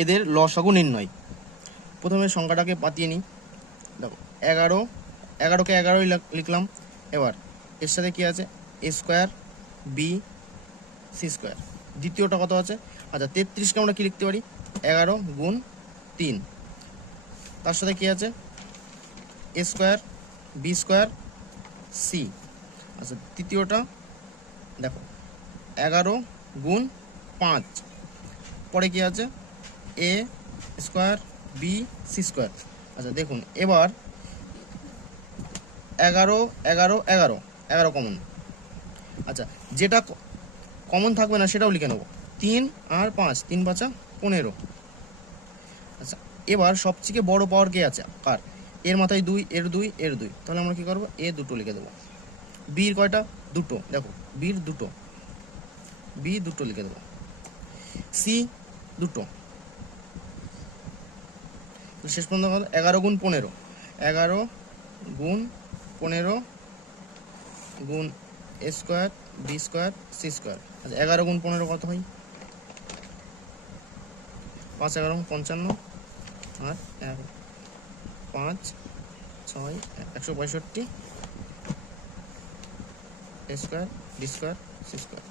এদের লসাগু নির্ণয়। প্রথমে সংখ্যাটাকে পাতিয়ে নিই। দেখো 11, 11কে 11ই লিখলাম। এবার এর সাথে কি আছে, এ স্কোয়ার বি সি স্কোয়ার। দ্বিতীয়টা কত আছে, আচ্ছা 33কে আমরা কি লিখতে পারি, 11 গুণ 3। তার সাথে কি আছে, এ স্কোয়ার বি স্কোয়ার সি। আচ্ছা তৃতীয়টা দেখো 11 গুণ 5। পরে কি আছে, এ স্কোয়ার বি সি স্কোয়ার। আচ্ছা দেখুন এবার 11 11 11 11 কমন। আচ্ছা যেটা কমন থাকবে না সেটাও লিখে নেবো, 3 আর 5, 3 5 15। আচ্ছা এবার সবথেকে বড় পাওয়ার কে আছে, কার, এর মাথায় 2, এর 2, এর 2, তাহলে আমরা কি করবো, এ দুটো লিখে দেবো। বির কয়টা, দুটো, দেখো বির দুটো, বি দুটো লিখে দেবো। সি দুটো। শেষ পর্যন্ত 11 গুণ 15, 11 গুণ 15 গুণ A square B square C square. আচ্ছা 11 গুণ 15 কত হয়, 5 11 55, আর 5 6 165 A square B square C square.